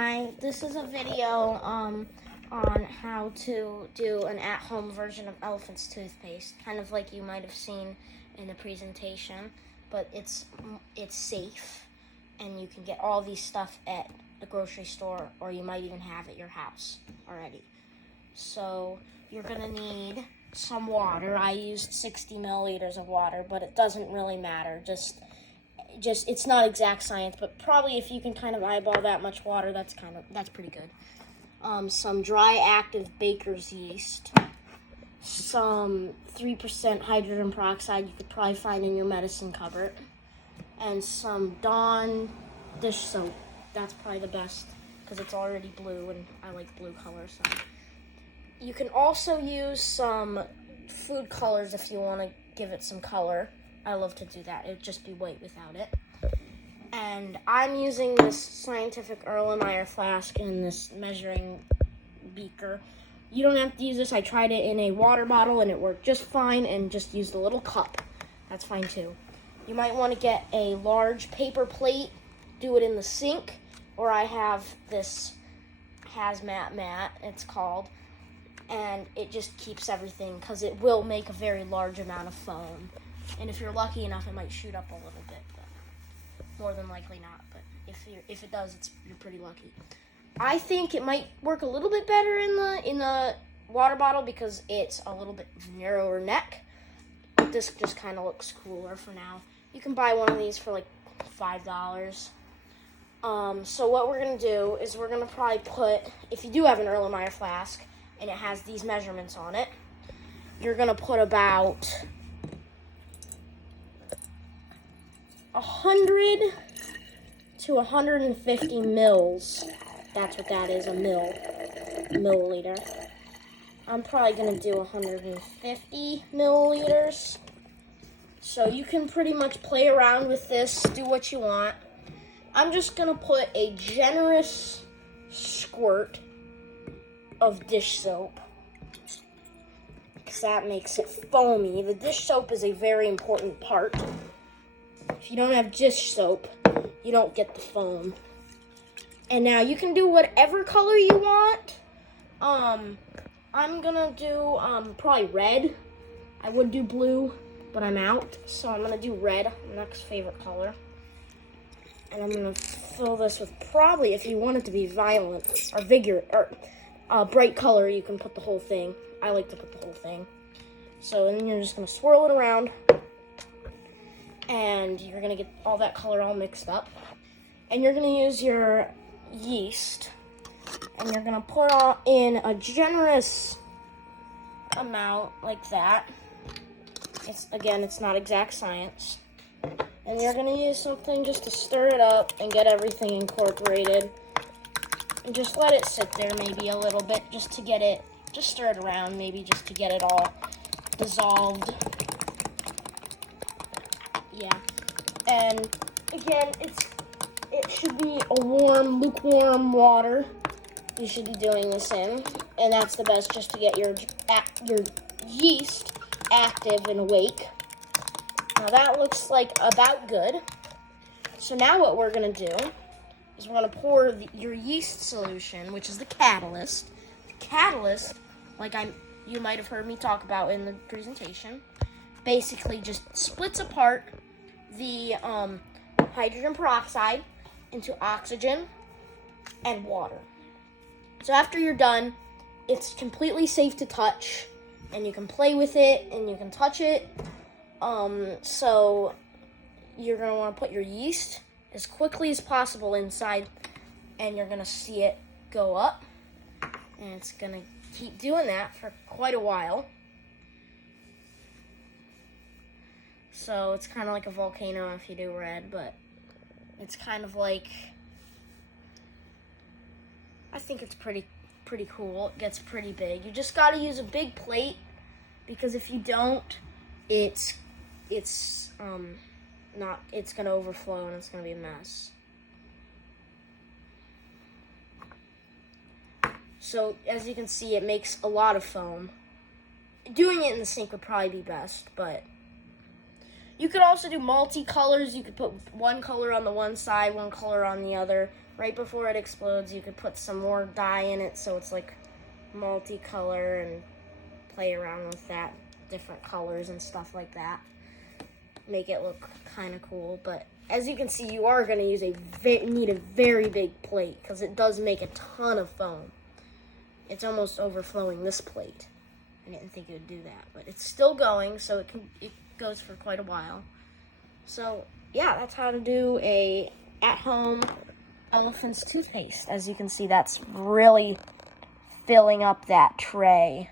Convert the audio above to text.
Hi, this is a video on how to do an at-home version of Elephant's toothpaste, kind of like you might have seen in the presentation, but it's safe, and you can get all these stuff at the grocery store, or you might even have it at your house already. So you're gonna need some water. I used 60 milliliters of water, but it doesn't really matter. Just it's not exact science, but probably if you can kind of eyeball that much water, that's pretty good. Some dry active baker's yeast, some 3% hydrogen peroxide you could probably find in your medicine cupboard, and some Dawn dish soap. That's probably the best because it's already blue and I like blue color. So you can also use some food colors if you want to give it some color. I love to do that. It would just be white without it. And I'm using this scientific Erlenmeyer flask in this measuring beaker. You don't have to use this. I tried it in a water bottle and it worked just fine, and just used a little cup. That's fine too. You might want to get a large paper plate, do it in the sink, or I have this hazmat mat, it's called, and it just keeps everything because it will make a very large amount of foam. And if you're lucky enough, it might shoot up a little bit, but more than likely not. But if it does, you're pretty lucky. I think it might work a little bit better in the water bottle because it's a little bit narrower neck. But this just kind of looks cooler for now. You can buy one of these for like $5. So what we're gonna do is we're gonna probably put, if you do have an Erlenmeyer flask and it has these measurements on it, you're gonna put about 100 to 150 mils. That's what that is, a milliliter. I'm probably gonna do 150 milliliters. So you can pretty much play around with this, do what you want. I'm just gonna put a generous squirt of dish soap, because that makes it foamy. The dish soap is a very important part. If you don't have dish soap, you don't get the foam. And now you can do whatever color you want. I'm gonna do probably red. I would do blue, but I'm out. So I'm gonna do red, my next favorite color. And I'm gonna fill this with probably, if you want it to be violent or vigorous or bright color, you can put the whole thing. I like to put the whole thing. So then you're just gonna swirl it around, and you're gonna get all that color all mixed up. And you're gonna use your yeast, and you're gonna put in a generous amount like that. It's not exact science. And you're gonna use something just to stir it up and get everything incorporated. And just let it sit there maybe a little bit, just stir it around maybe just to get it all dissolved. Yeah. And again, it should be a warm, lukewarm water you should be doing this in. And that's the best, just to get your yeast active and awake. Now that looks like about good. So now what we're gonna do is we're gonna pour your yeast solution, which is the catalyst. The catalyst, like you might have heard me talk about in the presentation, basically just splits apart the hydrogen peroxide into oxygen and water. So after you're done, it's completely safe to touch, and you can play with it and you can touch it. So you're gonna want to put your yeast as quickly as possible inside, and you're gonna see it go up, and it's gonna keep doing that for quite a while. So it's kind of like a volcano if you do red, but it's kind of like, I think it's pretty cool. It gets pretty big. You just got to use a big plate, because if you don't, it's gonna overflow and it's gonna be a mess. So as you can see, it makes a lot of foam. Doing it in the sink would probably be best, but you could also do multi-colors. You could put one color on the one side, one color on the other. right before it explodes, you could put some more dye in it so it's like multicolor and play around with that, different colors and stuff like that. Make it look kind of cool, but as you can see, you are going to need a very big plate because it does make a ton of foam. It's almost overflowing this plate. I didn't think it would do that, but it's still going, so it goes for quite a while. So yeah, that's how to do a at-home elephant's toothpaste. As you can see, that's really filling up that tray.